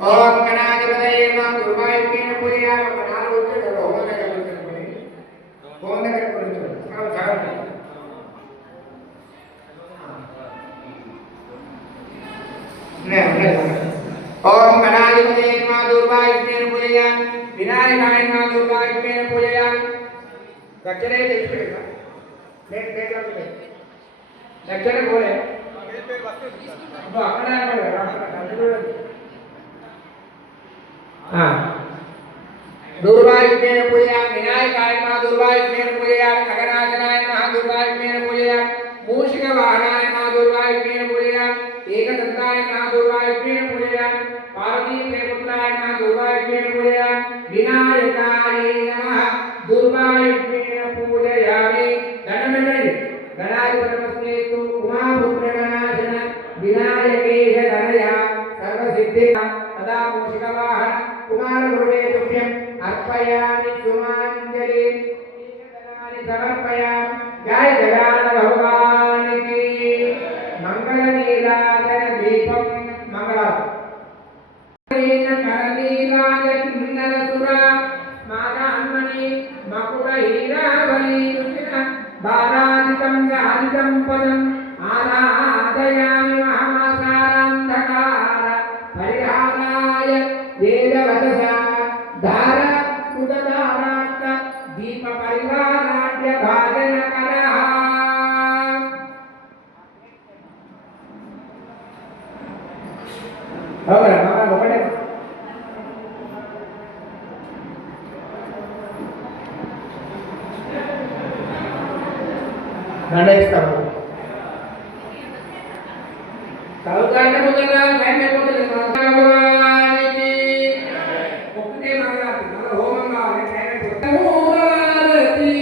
ओम गणाधिपतये नमः दुर्वायुकेन पूजयामः नालो उच्चते होम नगर ओम गणाधिपतये नमः दुर्वायुकेन पूजयामः विनायकाय नमः दुर्वायुकेन पूजयामः गच्चरे देखिएगा देख गच्चरे बोले अब अकड़ा दुर्वायुकेन पूजयामि विनायकाय नमः दुर्वायुकेन पूजयामि गगनाशनाय नमः दुर्वायुकेन पूजयामि मूषिकवाहनाय नमः दुर्वायुकेन पूजयामि एकदन्ताय नमः दुर्वायुकेन पूजयामि पार्वतीपुत्राय नमः दुर्वायुकेन पूजयामि विनायकाय नमः दुर्वायुकेन पूजयामि गणाधिपतमस्तेस्तु उमापुत्रगणाशन विनायकेश धनया सर्वसिद्धिः तदा मूषिकवाहन कुमार गुरुवे तुभ्यं अर्पयामि सुमांजलि एकदनानि समर्पयामि जय जगन्नाथ भगवान की मंगल नीलाधर दीपम मंगलम करनीराज किन्नर सुरा मादान्मणि मकुट हीरावली रुचिना बालादितं गादितं पदम् आराधयामि महासारान्धकार परिहाराय वेदवदसा धार कुदधाराक्त दीप परिवाराढ्य भाजन करः होगा मामा लोपड़े गणेश करो साउदान मुगला मैंने बोले भगवान की उक्ति मंगला होम मारे मैंने बोलती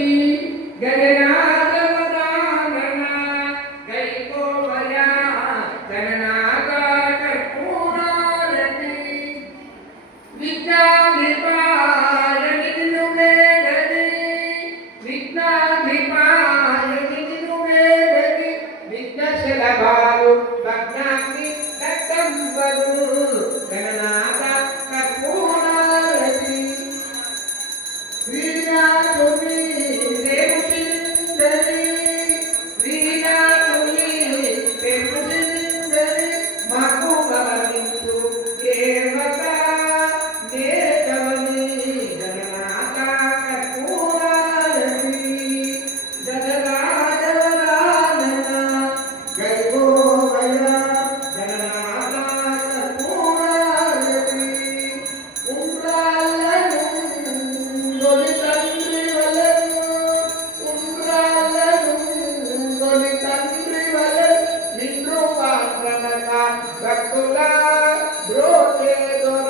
गगनाथ वदानना कई को भया गणनागा कर्पूरारती विद्याधिपाय निनुमे गति विद्याधिपाय निनुमे गति विद्याशलभालु भक्ताग्नि दत्तं वदु गणनागा कर्पूरारती श्रीनाथुनि देवसिंदरि श्रीनाथुनि देवसिंदरि मकुवलिंतु देवता देवनि गणनागा कर्पूरारती जगदाजवरानना गैवो वैरा गणनागा कर्पूरारती उम्रालनु దొలి తండ్రి వలెను ఉండ్రాలను దొలి తండ్రి వలె నిన్ను వాత్రనక భక్తుల బ్రోకే దొర